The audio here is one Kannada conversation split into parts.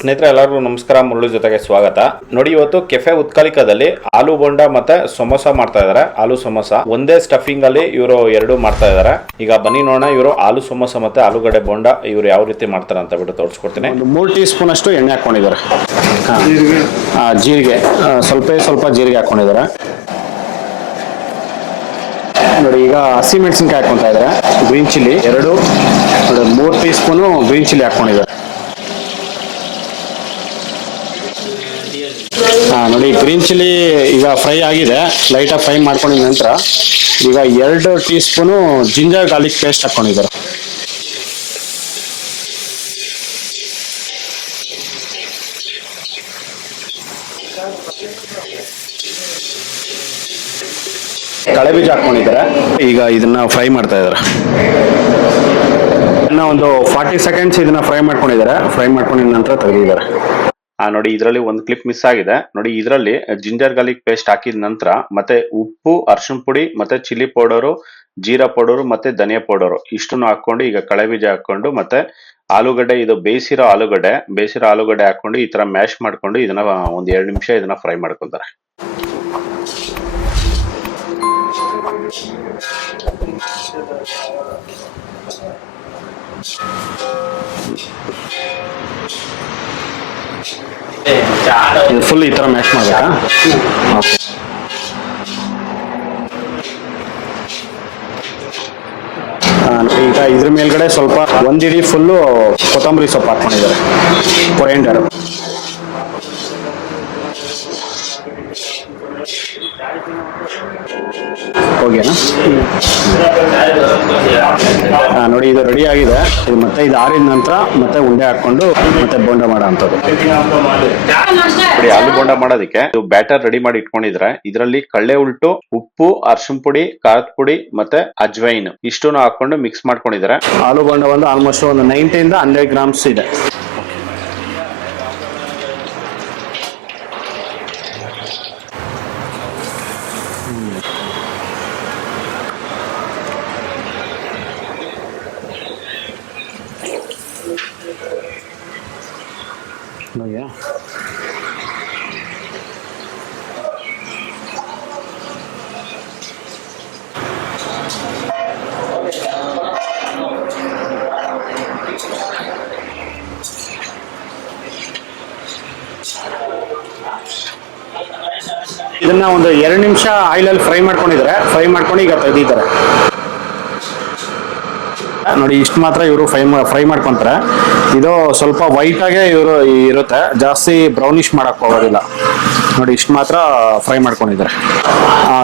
ಸ್ನೇಹಿತರೆ ಎಲ್ಲರಿಗೂ ನಮಸ್ಕಾರ. ಮುರಳಿ ಜೊತೆಗೆ ಸ್ವಾಗತ. ನೋಡಿ, ಇವತ್ತು ಕೆಫೆ ಉತ್ಕಲಿಕದಲ್ಲಿ ಆಲೂ ಬೋಂಡಾ ಮತ್ತೆ ಸಮೋಸ ಮಾಡ್ತಾ ಇದಾರೆ. ಆಲೂ ಸಮೋಸ ಒಂದೇ ಸ್ಟಫಿಂಗ್ ಅಲ್ಲಿ ಇವರು ಎರಡು ಮಾಡ್ತಾ ಇದಾರೆ. ಈಗ ಬನ್ನಿ ನೋಡೋಣ ಇವರು ಆಲೂ ಸಮೋಸ ಮತ್ತೆ ಆಲೂಗಡ್ಡೆ ಬೋಂಡಾ ಇವರು ಯಾವ ರೀತಿ ಮಾಡ್ತಾರೆ ಅಂತ ಬಿಟ್ಟು ತೋರಿಸ್ಕೊಡ್ತೀನಿ. ಒಂದು 3 ಟೀ ಸ್ಪೂನ್ ಅಷ್ಟು ಎಣ್ಣೆ ಹಾಕೊಂಡಿದ್ದಾರೆ. ಜೀರಿಗೆ ಸ್ವಲ್ಪ ಜೀರಿಗೆ ಹಾಕೊಂಡಿದ್ದಾರೆ. ನೋಡಿ, ಈಗ ಹಸಿಮೆಣಸಿನ್ಕಾಯಿ ಹಾಕೊಂತ ಇದ್ದಾರೆ. Green chilli 3 tea spoon green chilli ಹಾಕೊಂಡಿದ್ದಾರೆ. ನೋಡಿ, ಗ್ರೀನ್ ಚಿಲ್ಲಿ ಈಗ ಫ್ರೈ ಆಗಿದೆ. ಲೈಟಾಗಿ ಫ್ರೈ ಮಾಡ್ಕೊಂಡಿದ ನಂತರ ಈಗ 2 tea spoon ginger garlic paste ಹಾಕೊಂಡಿದ್ದಾರೆ. ಕಳೆ ಬೀಜ ಹಾಕೊಂಡಿದ್ದಾರೆ. ಈಗ ಇದನ್ನ ಫ್ರೈ ಮಾಡ್ತಾ ಇದ್ದಾರೆ. ಇನ್ನ ಒಂದು 40 ಸೆಕೆಂಡ್ಸ್ ಇದನ್ನ ಫ್ರೈ ಮಾಡ್ಕೊಂಡಿದ್ದಾರೆ. ಫ್ರೈ ಮಾಡ್ಕೊಂಡಿದ ನಂತರ ತೆಗೆದಿದ್ದಾರೆ. ನೋಡಿ, ಇದರಲ್ಲಿ ಒಂದು ಕ್ಲಿಪ್ ಮಿಸ್ ಆಗಿದೆ. ನೋಡಿ, ಇದರಲ್ಲಿ ಜಿಂಜರ್ ಗಾರ್ಲಿಕ್ ಪೇಸ್ಟ್ ಹಾಕಿದ ನಂತರ ಮತ್ತೆ ಉಪ್ಪು, ಅರಿಶಿನ ಪುಡಿ ಮತ್ತೆ ಚಿಲ್ಲಿ ಪೌಡರು, ಜೀರಾ ಪೌಡರು ಮತ್ತೆ ಧನಿಯಾ ಪೌಡರು ಇಷ್ಟನ್ನು ಹಾಕೊಂಡು ಈಗ ಕಳೆ ಬೀಜ ಹಾಕೊಂಡು ಮತ್ತೆ ಆಲೂಗಡ್ಡೆ, ಇದು ಬೇಯಿಸಿರೋ ಆಲೂಗಡ್ಡೆ ಹಾಕೊಂಡು ಈ ತರ ಮ್ಯಾಶ್ ಮಾಡ್ಕೊಂಡು ಇದನ್ನ ಒಂದ್ 2 ನಿಮಿಷ ಇದನ್ನ ಫ್ರೈ ಮಾಡ್ಕೊಂತಾರೆ. ಇದು ಫುಲ್ ಈ ತರ ಮ್ಯಾಶ್ ಮಾಡ್ಬೇಕಾ? ಓಕೆ. ಈಗ ಇದ್ರ ಮೇಲ್ಗಡೆ ಸ್ವಲ್ಪ 1 ಇಡೀ ಫುಲ್ಲು ಕೊತ್ತಂಬರಿ ಸೊಪ್ಪು ಹಾಕೊಂಡಿದ್ದಾರೆ. ಕೊರಿಯಂಡರ್ ಓಕೆನಾ? ನೋಡಿ, ಇದು ರೆಡಿ ಆಗಿದೆ. ಮತ್ತೆ ಇದು ಆರಿದ ನಂತರ ಮತ್ತೆ ಉಂಡೆ ಹಾಕೊಂಡು ಮತ್ತೆ ಬೋಂಡ ಮಾಡೋ ಅಂಥದ್ದು. ಆಲೂ ಬೋಂಡ ಮಾಡೋದಕ್ಕೆ ಬ್ಯಾಟರ್ ರೆಡಿ ಮಾಡಿ ಇಟ್ಕೊಂಡಿದ್ರೆ ಇದರಲ್ಲಿ ಕಳ್ಳೆ ಉಲ್ಟು, ಉಪ್ಪು, ಅರಿಶಿನ ಪುಡಿ, ಖಾರದ ಪುಡಿ ಮತ್ತೆ ಅಜ್ವೈನ್ ಇಷ್ಟನ್ನು ಹಾಕೊಂಡು ಮಿಕ್ಸ್ ಮಾಡ್ಕೊಂಡಿದ್ದಾರೆ. ಆಲೂ ಬೋಂಡ ಒಂದು ಆಲ್ಮೋಸ್ಟ್ ಒಂದು 90 ಇಂದ 100 ಗ್ರಾಮ್ಸ್ ಇದೆ. ಇದನ್ನ ಒಂದು 2 ನಿಮಿಷ ಆಯಿಲಲ್ಲಿ ಫ್ರೈ ಮಾಡ್ಕೊಂಡಿದ್ದಾರೆ. ಫ್ರೈ ಮಾಡ್ಕೊಂಡು ಈಗ ತೆಗೆದಿದ್ದಾರೆ. ನೋಡಿ, ಇಷ್ಟು ಮಾತ್ರ ಇವರು ಫ್ರೈ ಮಾಡ್ಕೊಂತಾರೆ. ಇದು ಸ್ವಲ್ಪ ವೈಟ್ ಆಗೇ ಇರುತ್ತೆ, ಜಾಸ್ತಿ ಬ್ರೌನಿಶ್ ಮಾಡಕ್ ಹೋಗೋದಿಲ್ಲ. ನೋಡಿ, ಇಷ್ಟು ಮಾತ್ರ ಫ್ರೈ ಮಾಡ್ಕೊಂಡಿದ್ದಾರೆ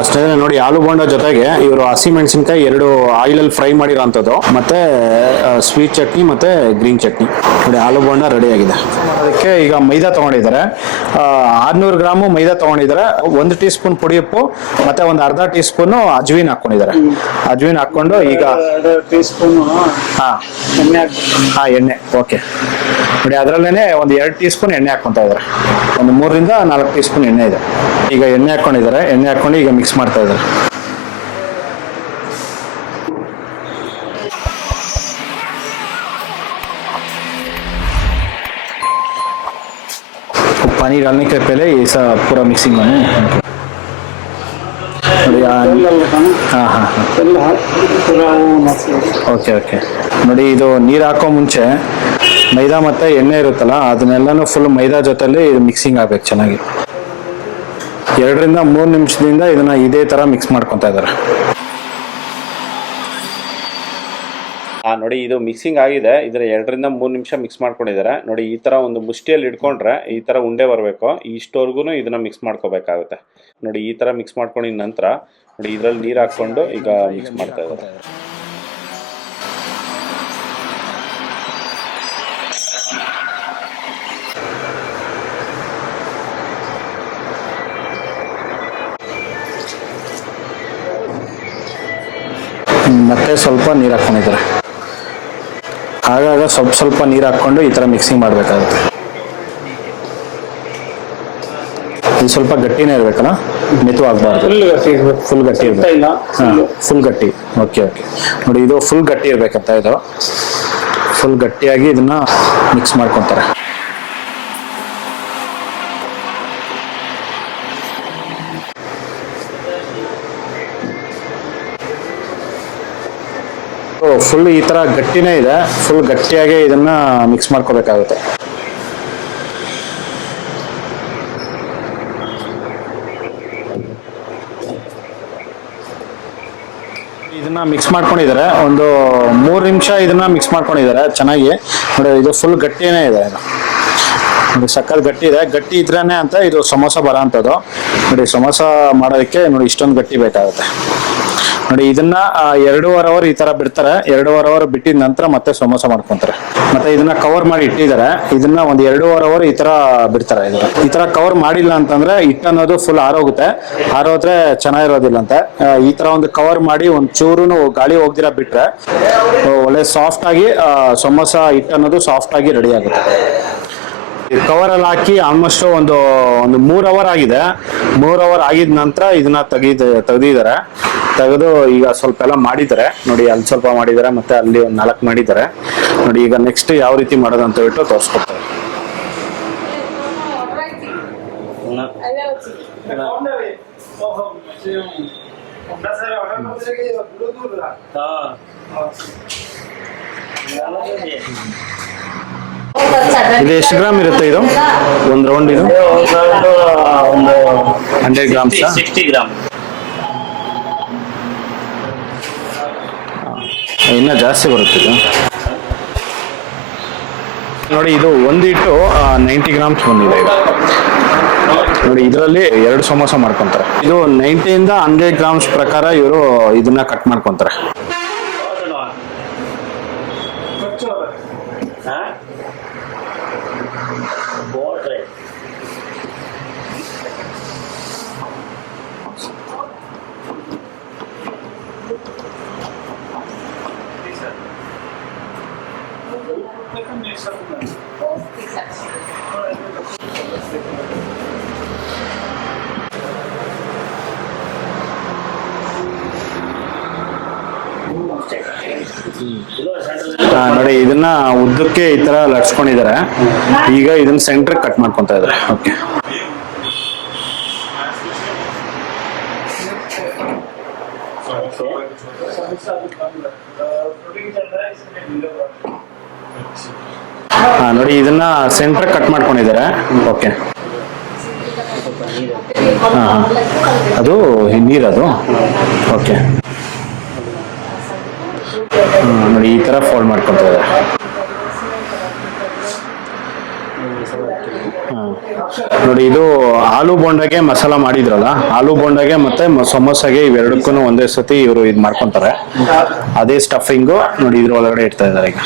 ಅಷ್ಟೇ. ನೋಡಿ, ಆಲೂ ಬೋಂಡ ಜೊತೆಗೆ ಇವರು ಹಸಿಮೆಣಸಿನ್ಕಾಯಿ 2 ಆಯಿಲಲ್ಲಿ ಫ್ರೈ ಮಾಡಿರೋಂಥದ್ದು ಮತ್ತೆ ಸ್ವೀಟ್ ಚಟ್ನಿ ಮತ್ತೆ ಗ್ರೀನ್ ಚಟ್ನಿ. ನೋಡಿ, ಆಲೂ ಬೋಂಡ ರೆಡಿ ಆಗಿದೆ. ಅದಕ್ಕೆ ಈಗ ಮೈದಾ ತಗೊಂಡಿದ್ದಾರೆ. 600 ಗ್ರಾಮು ಮೈದಾ ತಗೊಂಡಿದ್ದಾರೆ. 1 ಟೀ ಸ್ಪೂನ್ ಪುಡಿ ಉಪ್ಪು ಮತ್ತೆ ಒಂದು ಅರ್ಧ ಟೀ ಸ್ಪೂನ್ ಅಜ್ವೀನ್ ಹಾಕೊಂಡಿದ್ದಾರೆ. ಅಜ್ವೀನ್ ಹಾಕೊಂಡು ಈಗ ಎಣ್ಣೆ. ಓಕೆ. ನೋಡಿ, ಅದರಲ್ಲೇನೆ ಒಂದು 2 ಟೀ ಸ್ಪೂನ್ ಎಣ್ಣೆ ಹಾಕೊಂತ ಇದ್ದಾರೆ. ಒಂದು 3 ರಿಂದ 4 ಟೀ ಸ್ಪೂನ್ ಎಣ್ಣೆ ಇದೆ. ಈಗ ಎಣ್ಣೆ ಹಾಕೊಂಡಿದ್ದಾರೆ. ಎಣ್ಣೆ ಹಾಕೊಂಡು ಈಗ ಮಿಕ್ಸ್ ಮಾಡ್ತಾ ಇದ್ದಾರೆ. पानी डालने के पहले ये सब पूरा मिक्सिंग बने. ಓಕೆ. ನೋಡಿ, ಇದು ನೀರು ಹಾಕೋ ಮುಂಚೆ ಮೈದಾ ಮತ್ತೆ ಎಣ್ಣೆ ಇರುತ್ತಲ್ಲ ಅದನ್ನೆಲ್ಲಾನು ಫುಲ್ ಮೈದಾ ಜೊತೆಲಿ ಇದು ಮಿಕ್ಸಿಂಗ್ ಆಗ್ಬೇಕು ಚೆನ್ನಾಗಿ. 2 ರಿಂದ 3 ನಿಮಿಷದಿಂದ ಇದನ್ನ ಇದೇ ತರ ಮಿಕ್ಸ್ ಮಾಡ್ಕೊಂತ ಇದ್ದಾರೆ. ನೋಡಿ, ಇದು ಮಿಕ್ಸಿಂಗ್ ಆಗಿದೆ. ಇದರ 2 ರಿಂದ 3 ನಿಮಿಷ ಮಿಕ್ಸ್ ಮಾಡ್ಕೊಂಡಿದ್ದಾರೆ. ನೋಡಿ, ಈ ತರ ಒಂದು ಮುಷ್ಟಿಯಲ್ಲಿ ಇಟ್ಕೊಂಡ್ರೆ ಈ ತರ ಉಂಡೆ ಬರಬೇಕು. ಇಷ್ಟವರೆಗೂ ಇದನ್ನ ಮಿಕ್ಸ್ ಮಾಡ್ಕೋಬೇಕಾಗುತ್ತೆ. ನೋಡಿ, ಈ ತರ ಮಿಕ್ಸ್ ಮಾಡ್ಕೊಂಡಿದ ನಂತರ ನೋಡಿ ಇದರಲ್ಲಿ ನೀರು ಹಾಕೊಂಡು ಈಗ ಮಿಕ್ಸ್ ಮಾಡ್ತಾ ಇದ್ದಾರೆ. ಮತ್ತೆ ಸ್ವಲ್ಪ ನೀರು ಹಾಕೊಂಡಿದ್ದಾರೆ. ಆಗಾಗ ಸ್ವಲ್ಪ ನೀರು ಹಾಕೊಂಡು ಈ ತರ ಮಿಕ್ಸಿಂಗ್ ಮಾಡಬೇಕಾಗುತ್ತೆ. ಇದು ಸ್ವಲ್ಪ ಗಟ್ಟಿನೇ ಇರಬೇಕಲ್ಲ, ಮೆತು ಆಗಬಾರ್ದು. ಫುಲ್ ಗಟ್ಟಿ ಇರಬೇಕು. ಫುಲ್ ಗಟ್ಟಿ. Okay okay. ನೋಡಿ ಇದು ಫುಲ್ ಗಟ್ಟಿ ಇರಬೇಕಂತ, ಇದು ಫುಲ್ ಗಟ್ಟಿಯಾಗಿ ಇದನ್ನ ಮಿಕ್ಸ್ ಮಾಡ್ಕೊತಾರೆ. ಫುಲ್ ಈ ತರ ಗಟ್ಟಿನೇ ಇದೆ, ಫುಲ್ ಗಟ್ಟಿಯಾಗಿ ಇದನ್ನ ಮಿಕ್ಸ್ ಮಾಡ್ಕೋಬೇಕಾಗುತ್ತೆ. ಇದನ್ನ ಮಿಕ್ಸ್ ಮಾಡ್ಕೊಂಡಿದ್ದಾರೆ, ಒಂದು 3 ನಿಮಿಷ ಇದನ್ನ ಮಿಕ್ಸ್ ಮಾಡ್ಕೊಂಡಿದ್ದಾರೆ ಚೆನ್ನಾಗಿ. ನೋಡಿ ಇದು ಫುಲ್ ಗಟ್ಟಿನೇ ಇದೆ, ನೋಡಿ ಸಕ್ಕತ್ ಗಟ್ಟಿ ಇದೆ. ಗಟ್ಟಿ ಇದ್ರೇನೆ ಅಂತ ಇದು ಸಮೋಸ ಬರೋ ಅಂಥದ್ದು. ನೋಡಿ ಸಮೋಸ ಮಾಡೋದಕ್ಕೆ ನೋಡಿ ಇಷ್ಟೊಂದು ಗಟ್ಟಿ ಬೇಕಾಗುತ್ತೆ. ನೋಡಿ ಇದನ್ನ 2.5 ಅವರ್ ಈ ತರ ಬಿಡ್ತಾರೆ. 2.5 ಅವರ್ ಬಿಟ್ಟಿದ ನಂತರ ಮತ್ತೆ ಸಮೋಸ ಮಾಡ್ಕೊಂತಾರೆ. ಮತ್ತೆ ಇದನ್ನ ಕವರ್ ಮಾಡಿ ಇಟ್ಟಿದ್ದಾರೆ. ಇದನ್ನ ಒಂದು 2.5 ಅವರ್ ಈ ತರ ಬಿಡ್ತಾರೆ. ಈ ತರ ಕವರ್ ಮಾಡಿಲ್ಲ ಅಂತಂದ್ರೆ ಹಿಟ್ಟು ಅನ್ನೋದು ಫುಲ್ ಆರೋಗುತ್ತೆ, ಆರೋದ್ರೆ ಚೆನ್ನಾಗಿರೋದಿಲ್ಲ ಅಂತ. ಈ ತರ ಒಂದು ಕವರ್ ಮಾಡಿ ಒಂದು ಚೂರುನು ಗಾಳಿ ಹೋಗ್ದಿರ ಬಿಟ್ರೆ ಒಳ್ಳೆ ಸಾಫ್ಟ್ ಆಗಿ ಸಮೋಸ ಹಿಟ್ಟು ಅನ್ನೋದು ಸಾಫ್ಟ್ ಆಗಿ ರೆಡಿ ಆಗುತ್ತೆ. ಕವರ್ ಅಲ್ಲಿ ಹಾಕಿ ಆಲ್ಮೋಸ್ಟ್ ಒಂದು 3 ಅವರ್ ಆಗಿದೆ. 3 ಅವರ್ ಆಗಿದ ನಂತರ ಇದನ್ನ ತೆಗೆದಿದ್ದಾರೆ. ತೆಗೆದು ಈಗ ಸ್ವಲ್ಪ ಎಲ್ಲ ಮಾಡಿದ್ದಾರೆ. ನೋಡಿ ಅಲ್ಲಿ ಸ್ವಲ್ಪ ಮಾಡಿದ್ದಾರೆ, ಮತ್ತೆ ಅಲ್ಲಿ ಒಂದು 4 ಮಾಡಿದ್ದಾರೆ. ನೋಡಿ ಈಗ ನೆಕ್ಸ್ಟ್ ಯಾವ ರೀತಿ ಮಾಡೋದು ಅಂತ ಹೇಳ್ಬಿಟ್ಟು ತೋರಿಸ್ಕೊಡ್ತಾರೆ. ಇದು ಎಷ್ಟು ಗ್ರಾಮ್ ಇರುತ್ತೆ? ಇದು ಒಂದು ರೌಂಡ್ ಇದು 100 ಗ್ರಾಮ್ಸ್, 60 ಗ್ರಾಮ್. ಇನ್ನ ಜಾಸ್ತಿ ಬರುತ್ತೆ ಇದು. ನೋಡಿ ಇದು ಒಂದು ಹಿಟ್ಟು 90 ಗ್ರಾಮ್ಸ್ ಬಂದಿದೆ ಇದು. ನೋಡಿ ಇದರಲ್ಲಿ 2 ಸಮೋಸ ಮಾಡ್ಕೊಂತಾರೆ. ಇದು 90 ಇಂದ 100 ಗ್ರಾಮ್ಸ್ ಪ್ರಕಾರ ಇವರು ಇದನ್ನ ಕಟ್ ಮಾಡ್ಕೊಂತಾರೆ. ನೋಡಿ ಇದನ್ನ ಉದ್ದಕ್ಕೆ ಈ ತರ ಲಟ್ಸ್ಕೊಂಡಿದ್ದಾರೆ. ಈಗ ಇದನ್ನ ಸೆಂಟರ್ ಕಟ್ ಮಾಡ್ಕೊಂತ ಇದ್ದಾರೆ. ಓಕೆ, ನೋಡಿ ಇದನ್ನ ಸೆಂಟರ್ ಕಟ್ ಮಾಡ್ಕೊಂಡಿದ್ದಾರೆ. ಓಕೆ, ಅದು ನೀರದು. ಓಕೆ, ನೋಡಿ ಈ ತರ ಫೋಲ್ಡ್ ಮಾಡ್ಕೊಂತ ಇದ್ದಾರೆ. ನೋಡಿ ಇದು ಆಲೂ ಬೋಂಡಾಗೆ ಮಸಾಲ ಮಾಡಿದ್ರಲ್ಲ, ಆಲೂ ಬೋಂಡಾಗೆ ಮತ್ತೆ ಸಮೋಸಾಗೆ ಇವೆರಡಕ್ಕೂ ಒಂದೇ ಸತಿ ಇವರು ಇದು ಮಾಡ್ಕೊಂತಾರೆ. ಅದೇ ಸ್ಟಫಿಂಗು ನೋಡಿ ಇದ್ರ ಒಳಗಡೆ ಇಡ್ತಾ ಇದ್ದಾರೆ. ಈಗ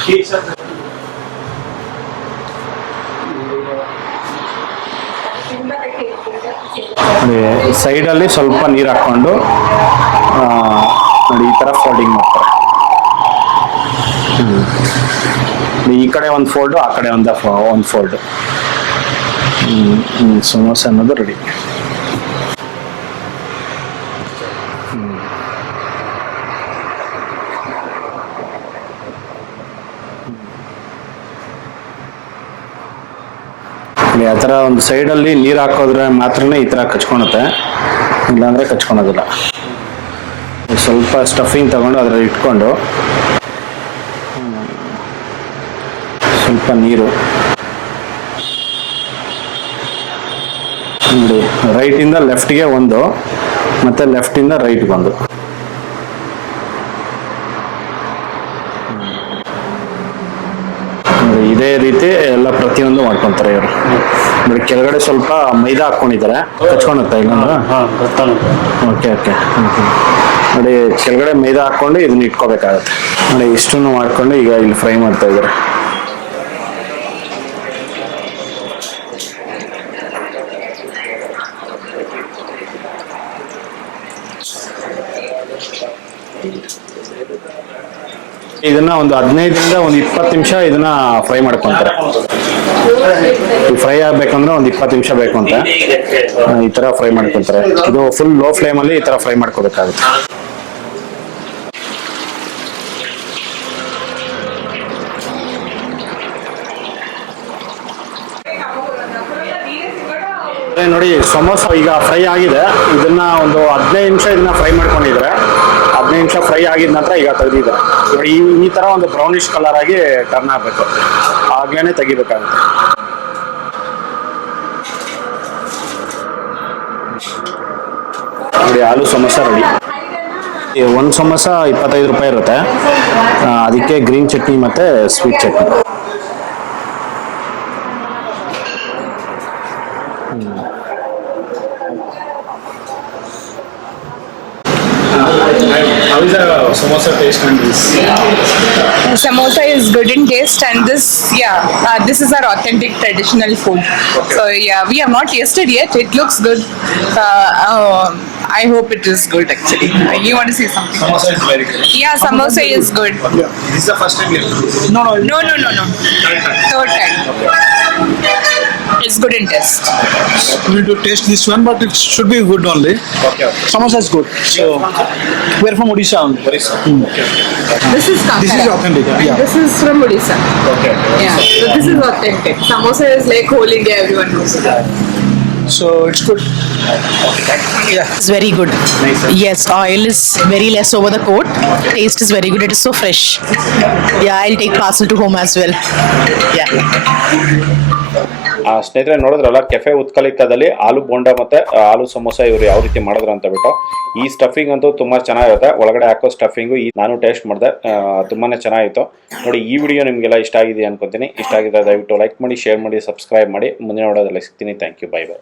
ಸೈಡ್ ಅಲ್ಲಿ ಸ್ವಲ್ಪ ನೀರು ಹಾಕೊಂಡು ನೋಡಿ ಈ ತರ ಫೋಲ್ಡಿಂಗ್ ಮಾಡ್ತಾರೆ. ಈ ಕಡೆ ಒಂದು ಫೋಲ್ಡು, ಆ ಕಡೆ ಒಂದು ಫೋಲ್ಡ್. ಸಮೋಸ ಅನ್ನೋದು ರೆಡಿ. ಆ ಥರ ಒಂದು ಸೈಡಲ್ಲಿ ನೀರು ಹಾಕೋದ್ರೆ ಮಾತ್ರನೇ ಈ ಥರ ಕಚ್ಕೊಳುತ್ತೆ, ಇಲ್ಲಾಂದರೆ ಕಚ್ಕೊಳೋದಿಲ್ಲ. ಸ್ವಲ್ಪ ಸ್ಟಫಿಂಗ್ ತಗೊಂಡು ಅದರಲ್ಲಿ ಇಟ್ಕೊಂಡು ಸ್ವಲ್ಪ ನೀರು ನೋಡಿ, ರೈಟಿಂದ ಲೆಫ್ಟ್ಗೆ ಒಂದು ಮತ್ತೆ ಲೆಫ್ಟಿಂದ ರೈಟ್ಗೆ ಒಂದು. ಇದೇ ರೀತಿ ಎಲ್ಲ ಪ್ರತಿಯೊಂದು ಮಾಡ್ಕೊಂತಾರೆ ಇವರು. ನೋಡಿ ಕೆಳಗಡೆ ಸ್ವಲ್ಪ ಮೈದಾ ಹಾಕೊಂಡಿದ್ದಾರೆ, ಕಚ್ಕೊಳುತ್ತೆ ಇಲ್ಲಂದ್ರೆ. ಓಕೆ ಓಕೆ, ನೋಡಿ ಕೆಳಗಡೆ ಮೈದಾ ಹಾಕೊಂಡು ಇದನ್ನ ಇಟ್ಕೋಬೇಕಾಗತ್ತೆ. ನೋಡಿ ಇಷ್ಟನ್ನು ಮಾಡ್ಕೊಂಡು ಈಗ ಇಲ್ಲಿ ಫ್ರೈ ಮಾಡ್ತಾ ಇದ್ದಾರೆ. ಇದನ್ನ ಒಂದು 15ರಿಂದ ಒಂದು 20 ನಿಮಿಷ ಇದನ್ನ ಫ್ರೈ ಮಾಡ್ಕೊಂತಾರೆ. ಫ್ರೈ ಆಗ್ಬೇಕಂದ್ರೆ ಒಂದು 20 ನಿಮಿಷ ಬೇಕು ಅಂತ ಈ ತರ ಫ್ರೈ ಮಾಡ್ಕೊಂತಾರೆ. ಇದು ಫುಲ್ ಲೋ ಫ್ಲೇಮ್ ಅಲ್ಲಿ ಈ ತರ ಫ್ರೈ ಮಾಡ್ಕೋಬೇಕಾಗುತ್ತೆ. ನೋಡಿ ಸಮೋಸ ಈಗ ಫ್ರೈ ಆಗಿದೆ. ಇದನ್ನ ಒಂದು 15 ನಿಮಿಷ ಇದನ್ನ ಫ್ರೈ ಮಾಡ್ಕೊಂಡಿದ್ರೆ, ನಿಮಿಷ ಫ್ರೈ ಆಗಿದ ನಂತರ ಈಗ ತೆಗೆದಿದ್ದಾರೆ ನೋಡಿ. ಈ ತರ ಒಂದು ಬ್ರೌನಿಶ್ ಕಲರ್ ಆಗಿ ಟರ್ನ್ ಆಗಬೇಕು, ಆಗ್ಲೇನೆ ತೆಗಿಬೇಕಾಗುತ್ತೆ. ನೋಡಿ ಆಲೂ ಸಮೋಸ ರೆಡಿ. ಒಂದು ಸಮೋಸ 25 ರೂಪಾಯಿ ಇರುತ್ತೆ. ಅದಕ್ಕೆ ಗ್ರೀನ್ ಚಟ್ನಿ ಮತ್ತೆ sweet chutney. How is the samosa taste and this? Samosa is good in taste, and this is our authentic traditional food. Okay. So yeah, we have not tasted yet. It looks good. I hope it is good actually. You want to say something? Samosa is very good. Yeah, samosa is good. Yeah. This is the first time you No. No. Third time. It's good in taste. We need to taste this one, but it should be good only. Okay. Samosa is good. So we're from Odisha only. Orissa. Okay. This is kakara. This is authentic. Yeah. This is from Odisha. Okay. Yeah, so this is authentic. Samosa is like whole India, everyone knows it. So it's good. It's very good. Yes, oil is very less over the coat. Taste is very good. It is so fresh. Yeah, I'll take parcel to home as well. Yeah. ಸ್ನೇಹಿತರೆ ನೋಡಿದ್ರಲ್ಲ, ಕೆಫೆ ಉತ್ಕಲಿಕದಲ್ಲಿ ಆಲೂ ಬೋಂಡ ಮತ್ತೆ ಆಲೂ ಸಮೋಸ ಇವರು ಯಾವ ರೀತಿ ಮಾಡಿದ್ರು ಅಂತ ಬಿಟ್ಟು. ಈ ಸ್ಟಫಿಂಗ್ ಅಂತೂ ತುಂಬಾ ಚೆನ್ನಾಗಿರುತ್ತೆ. ಒಳಗಡೆ ಹಾಕೋ ಸ್ಟಫಿಂಗು ನಾನು ಟೇಸ್ಟ್ ಮಾಡಿದೆ, ತುಂಬಾನೇ ಚೆನ್ನಾಗಿತ್ತು. ನೋಡಿ, ಈ ವಿಡಿಯೋ ನಿಮಗೆಲ್ಲ ಇಷ್ಟ ಆಗಿದೆ ಅನ್ಕೋತೀನಿ. ಇಷ್ಟ ಆಗಿದ್ರೆ ದಯವಿಟ್ಟು ಲೈಕ್ ಮಾಡಿ, ಶೇರ್ ಮಾಡಿ, ಸಬ್ಸ್ಕ್ರೈಬ್ ಮಾಡಿ. ಮುಂದಿನ ವಿಡಿಯೋದಲ್ಲಿ ಸಿಗ್ತೀನಿ. Thank you. Bye by.